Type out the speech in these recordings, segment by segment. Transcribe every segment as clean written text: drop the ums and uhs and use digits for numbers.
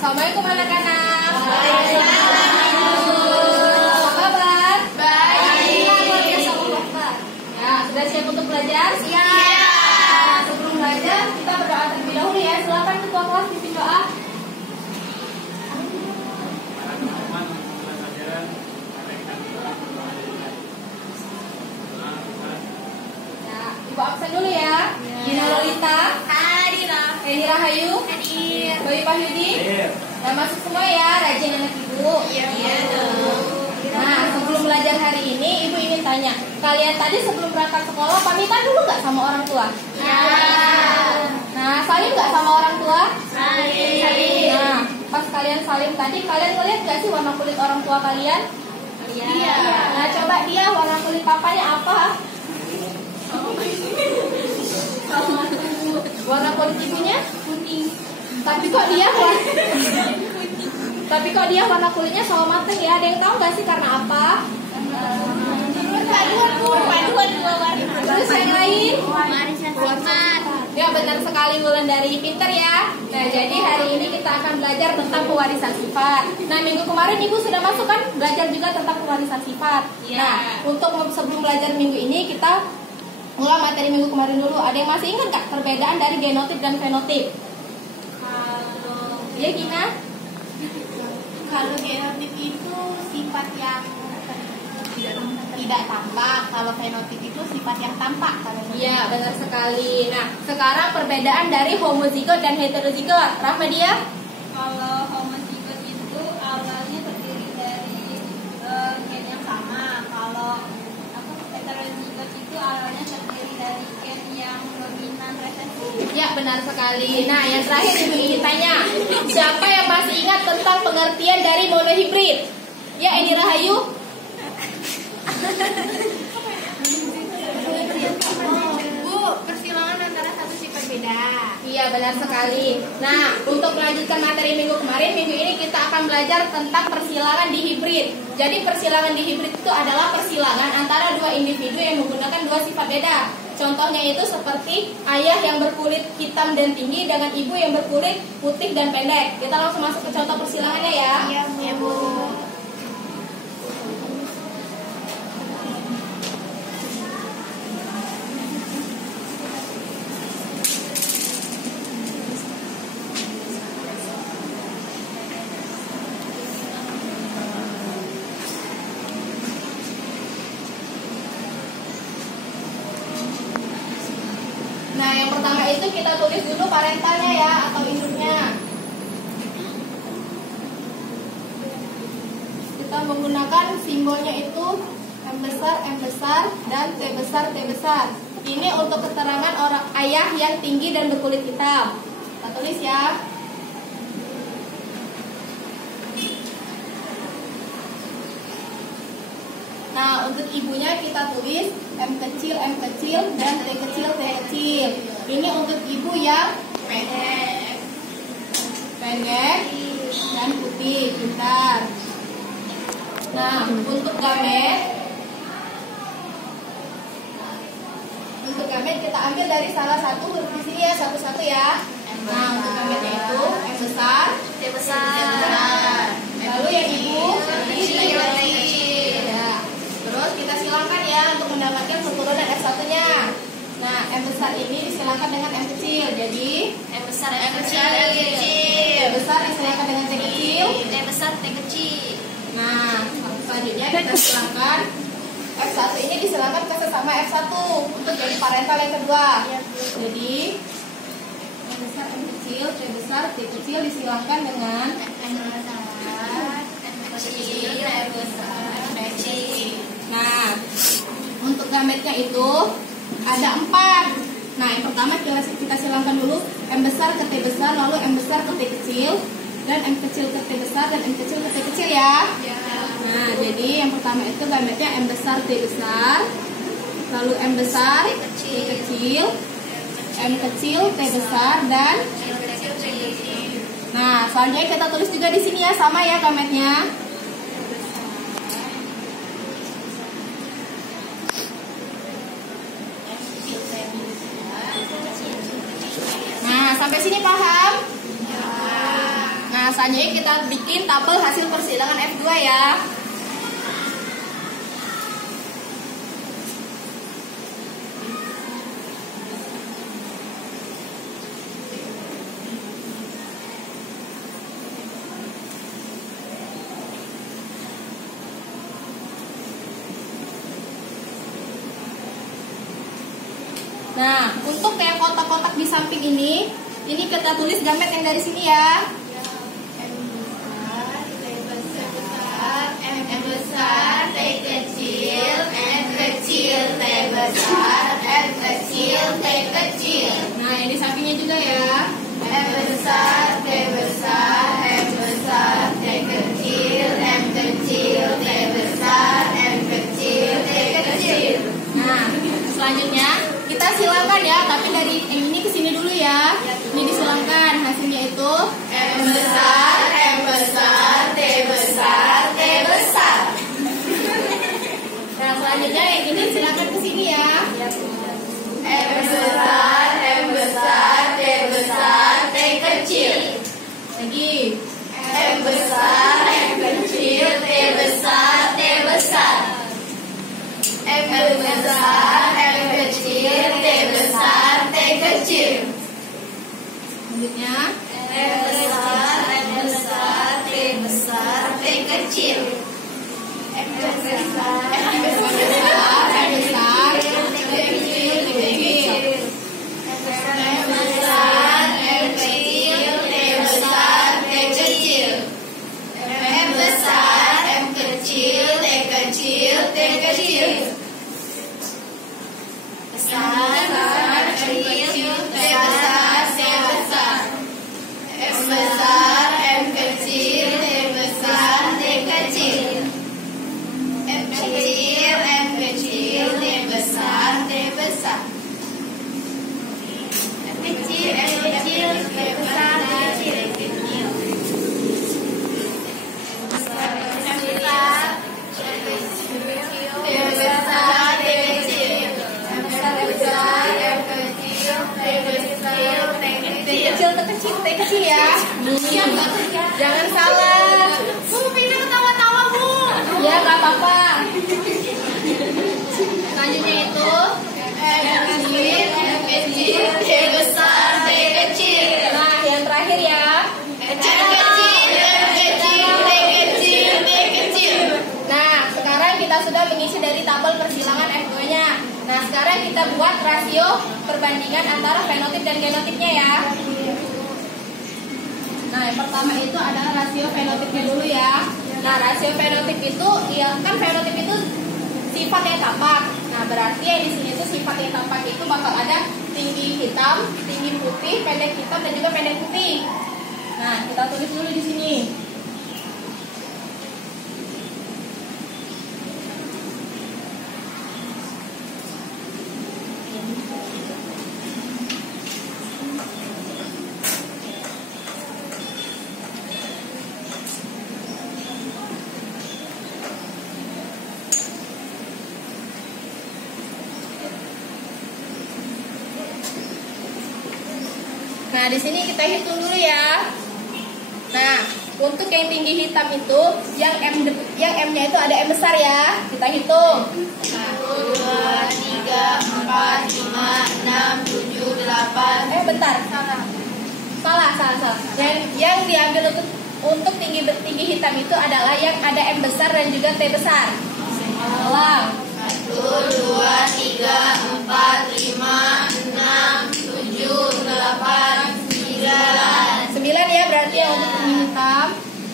Assalamualaikum anak-anak. Waalaikumsalam. Apa kabar? Baik. Ya, sudah siap untuk belajar? Siap. Sebelum belajar, kita berdoa terlebih dahulu ya. Silakan ketua kelas pimpin doa. Ya, Ibu absen dulu ya. Gina Lolita, Hadirah. Eni Rahayu, Hadir. Bayi Pahyudi. Udah masuk semua ya, rajin anak ibu. Iya dong. Nah, sebelum belajar hari ini, ibu ingin tanya, kalian tadi sebelum berangkat sekolah pamitan dulu nggak sama orang tua? Ya. Nah, salim nggak sama orang tua? Salim. Nah, pas kalian salim tadi, kalian ngeliat nggak sih warna kulit orang tua kalian? Iya. Nah, coba dia warna kulit papanya apa? Warna kulit ibunya? Kuning. Tapi kok dia warna kulitnya sawo mateng ya? Ada yang tahu nggak sih karena apa? Paduan dua warna. Terus yang lain? Warisan sifat. Ya, benar sekali Wulandari, pinter ya. Nah, jadi hari ini kita akan belajar tentang pewarisan sifat. Nah, minggu kemarin ibu sudah masuk kan belajar juga tentang pewarisan sifat. Iya. Nah, untuk sebelum belajar minggu ini kita mulai materi minggu kemarin dulu. Ada yang masih ingat nggak perbedaan dari genotip dan fenotip? Ya, Gina? Kalau genotip itu sifat yang tidak tampak, kalau fenotip itu sifat yang tampak. Iya, benar sekali. Nah, sekarang perbedaan dari homozigot dan heterozigot. Rahmadia? Kalau homozigot itu awalnya terdiri dari gen yang sama. Kalau heterozigot itu awalnya terdiri dari gen yang dominan resesi. Ya, benar sekali. Nah, yang terakhir ibu ingin tanya, siapa yang masih ingat tentang pengertian dari monohibrid? Ya, Eni Rahayu? Bu, persilangan antara satu sifat beda. Iya, benar sekali. Nah, untuk melanjutkan materi minggu kemarin, minggu ini kita akan belajar tentang persilangan di hibrid. Jadi persilangan di hibrid itu adalah persilangan antara dua individu yang menggunakan dua sifat beda. Contohnya itu seperti ayah yang berkulit hitam dan tinggi dengan ibu yang berkulit putih dan pendek. Kita langsung masuk ke contoh persilangannya ya. Iya, Bu. Nah, yang pertama itu kita tulis dulu parentalnya ya, atau induknya. Kita menggunakan simbolnya itu M besar, dan T besar. Ini untuk keterangan orang ayah yang tinggi dan berkulit hitam. Kita tulis ya. Nah, untuk ibunya kita tulis M kecil, dan T kecil. Ini untuk ibu yang pendek dan putih, pintar. Nah, untuk gamet kita ambil dari salah satu huruf di sini ya, satu-satu ya. Nah, untuk gametnya itu M besar, T besar. lalu yang ibu Kecil. ya. Terus kita silangkan ya untuk mendapatkan keturunan F1-nya. Nah, M besar ini disilangkan dengan M kecil. Jadi M besar. T besar disilangkan dengan T kecil. T besar, T kecil. Nah, selanjutnya kita silangkan F1 ini disilangkan ke sesama F1 untuk jadi parental yang kedua. Jadi M besar, M kecil, T besar, T kecil disilangkan dengan M besar, M kecil, M besar, T kecil. Nah, untuk gametnya itu ada 4. Nah, yang pertama kita silangkan dulu M besar ke T besar, lalu M besar ke T kecil, dan M kecil ke T besar, dan M kecil ke T kecil ya. Nah, jadi yang pertama itu gametnya M besar T besar, lalu M besar T kecil, M kecil T besar, dan nah, selanjutnya kita tulis juga di sini ya, sama ya gametnya. Nah, sampai sini paham? Nah, selanjutnya kita bikin tabel hasil persilangan F2 ya. Nah, untuk yang kotak-kotak di samping ini kita tulis gamet yang dari sini ya. M besar, T kecil, N kecil, T besar, M kecil, T kecil. Nah, yang di sampingnya juga ya. M besar, T besar, M besar, T kecil, M kecil, T besar, M kecil, T kecil. Nah, selanjutnya kita silangkan ya, tapi dari yang ini ke sini dulu ya. Ini disilangkan, hasilnya itu M besar, M besar, T besar, T besar. Nah, selanjutnya yang ini silakan ke sini ya. M besar, M besar, T besar, T kecil. Lagi. M besar, M kecil, T besar, T besar. M besar, M kecil, T besar, T kecil. Selanjutnya M besar, M besar, T besar, T kecil. M besar, M besar, M besar, T kecil, T kecil. M besar, M kecil, T besar, T kecil. M besar, M kecil, T kecil, T kecil. Besar, M kecil, T besar, T besar. M besar, M kecil, T besar, T kecil. M kecil, M kecil, T besar, T besar. M kecil, M kecil, T besar, T kecil. Kecil ya. Jangan salah. Bu, Pina ketawa-tawa, Bu. Ya, nggak apa-apa. Selanjutnya itu M kecil, T besar, T kecil. nah, yang terakhir ya. M kecil, M kecil, T kecil, T kecil. Nah, sekarang kita sudah mengisi dari tabel persilangan F2-nya. Nah, sekarang kita buat rasio perbandingan antara fenotip dan genotipnya ya. Nah, yang pertama itu adalah rasio fenotipnya dulu ya. Nah, rasio fenotip itu, ya kan fenotip itu sifat yang tampak. Nah, berarti yang di sini itu sifat yang tampak itu bakal ada tinggi hitam, tinggi putih, pendek hitam dan juga pendek putih. Nah, kita tulis dulu di sini. Nah, di sini kita hitung dulu ya. Nah, untuk yang tinggi hitam itu, yang M-nya itu ada M besar ya. Kita hitung. 1, 2, 3, 4, 5, 6, 7, 8. Bentar. Salah. Yang diambil untuk tinggi hitam itu adalah yang ada M besar dan juga T besar. Ulang. 1, 2, 3, 4, 5, 6, 7, 8, 9. 9 ya berarti yang untuk tinggi hitam.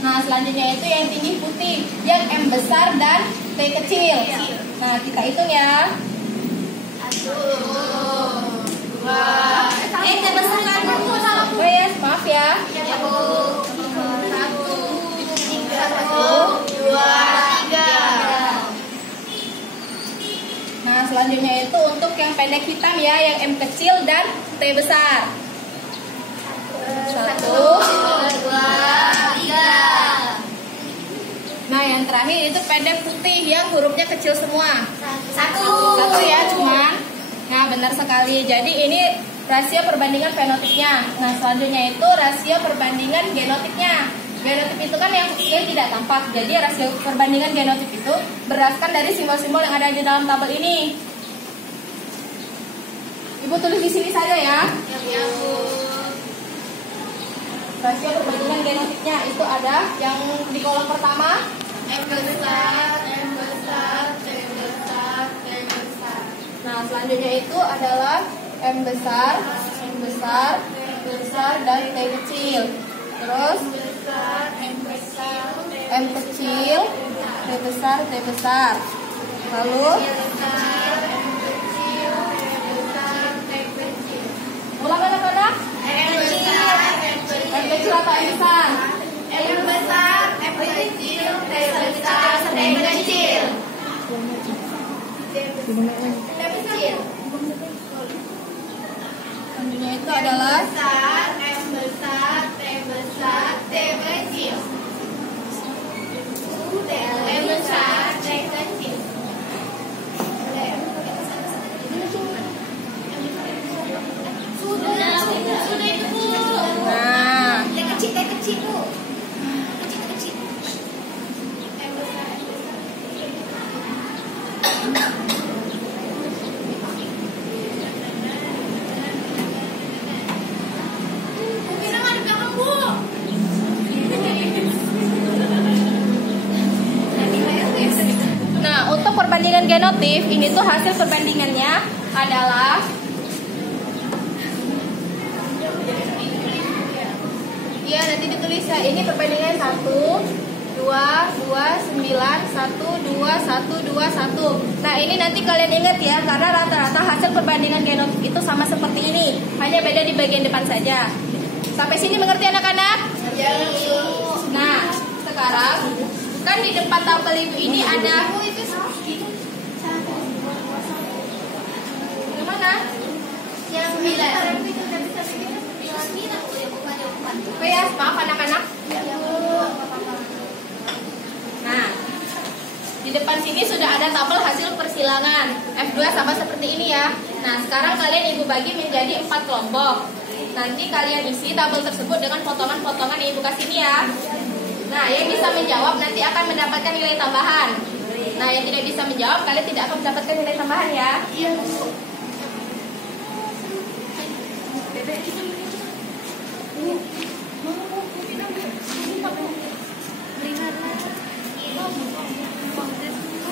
Nah, selanjutnya itu yang tinggi putih, yang M besar dan T kecil. Nah, kita hitung ya. 1, 2, T besar kan oh ya, maaf ya. 1, 2, 3. Nah, selanjutnya itu untuk yang pendek hitam ya, yang M kecil dan T besar. 1, 2, 3. Nah, yang terakhir itu pendek putih yang hurufnya kecil semua. 1 ya cuman. Nah, benar sekali. Jadi ini rasio perbandingan fenotipnya. Nah, selanjutnya itu rasio perbandingan genotipnya. Genotip itu kan yang tidak tampak. Jadi rasio perbandingan genotip itu berdasarkan dari simbol-simbol yang ada di dalam tabel ini. Ibu tulis di sini saja ya. Ya, Bu. Rasio perbandingan genotipnya itu ada yang di kolom pertama. M besar, M besar, T besar, T besar. Nah, selanjutnya itu adalah M besar, M besar, M besar, dan T kecil. Terus M kecil, T besar, T besar. Lalu ulang anak-anak. M besar, M kecil atau M besar? M besar, M kecil, T besar, T kecil. T kecil. Selanjutnya itu adalah Besar, M besar, T besar, T kecil. M besar, T kecil. Sudah itu, Bu. nah, T kecil, Bu. Kecil. M besar. Mungkin ada di belakang, Bu. nah untuk perbandingan genotip ini tuh hasil perbandingannya adalah ya nanti ditulis ya, ini perbandingan 1, 2, 2, 9, 1, 2, 1, 2, 1. Nah ini nanti kalian ingat ya, karena rata-rata hasil perbandingan genotip itu sama seperti ini, hanya beda di bagian depan saja. Sampai sini mengerti anak-anak? Ya, Nah sekarang kan di depan tabel ibu ini ada yang mana? yang 9. Oh ya, maaf anak-anak. Nah, di depan sini sudah ada tabel hasil persilangan F2 sama seperti ini ya. Nah, sekarang kalian ibu bagi menjadi 4 kelompok. Nanti kalian isi tabel tersebut dengan potongan-potongan yang ibu kasih ini ya. Nah, yang bisa menjawab nanti akan mendapatkan nilai tambahan. Nah, yang tidak bisa menjawab kalian tidak akan mendapatkan nilai tambahan ya.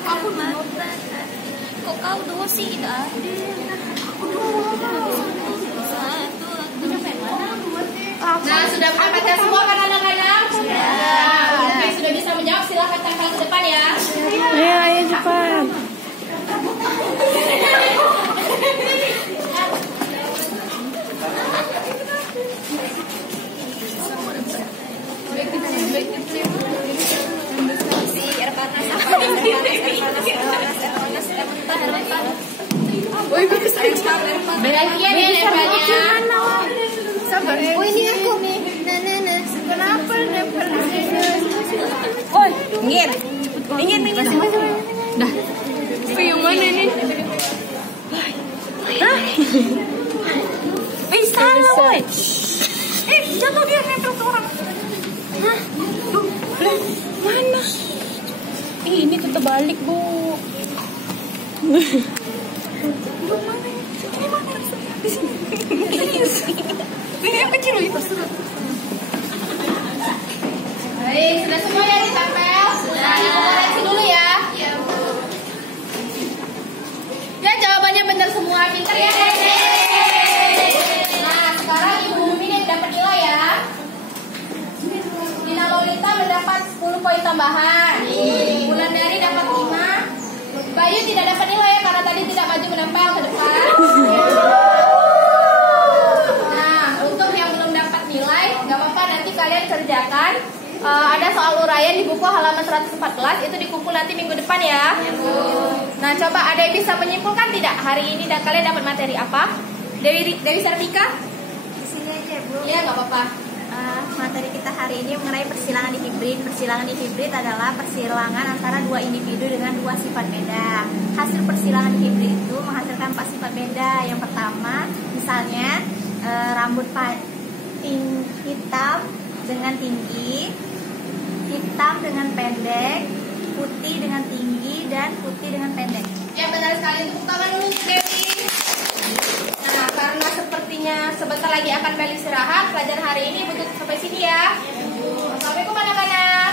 Aku nonton. Kok kau dua sih dah? Aku dua. Satu. Nah, sudah mendapatkan semua kan anak-anak? Nah, oke, sudah bisa menjawab, silahkan tempel ke depan ya. Ayo, ayo cepat. Bagian ya nempelnya. Sabar. Oh ini aku. Nah. Kenapa nempel di sini? Oi, minggir. Minggir. Dah. Yang mana nih? Hah? Bisa lah, woi. Jatuh dia nempel ke orang. Hah? Duh, mana? Ini tuh terbalik, Bu. Di sini. Ini yang kecil itu. Baik, sudah semua ya ditempel? Nah, ibu koreksi dulu ya. Ya, Bu. Ya, jawabannya benar semua, pintar ya. Nah, sekarang ibu Mimin yang dapat nilai ya. Dina Lolita mendapat 10 poin tambahan. Wulandari dapat 5. Bayu tidak dapat nilai ya karena tadi tidak maju menempel ke depan. Nah, untuk yang belum dapat nilai, nggak apa-apa, nanti kalian kerjakan. Ada soal uraian di buku halaman 114, itu dikumpul nanti minggu depan ya. Nah, coba ada yang bisa menyimpulkan tidak hari ini dan kalian dapat materi apa? Dewi Sartika? Di sini aja, Bu. Iya, nggak apa-apa. Materi kita hari ini mengenai persilangan di hibrid. Persilangan di hibrid adalah persilangan antara dua individu dengan dua sifat beda. Hasil persilangan di hibrid itu menghasilkan 4 sifat beda. Yang pertama, misalnya rambut pating hitam dengan tinggi, hitam dengan pendek, putih dengan tinggi, dan putih dengan pendek. Ya benar sekali, tepuk tangan dulu Dewi. Nah, karena sepertinya sebentar lagi akan balik istirahat, pelajaran hari ini butuh sampai sini ya. Assalamualaikum anak-anak.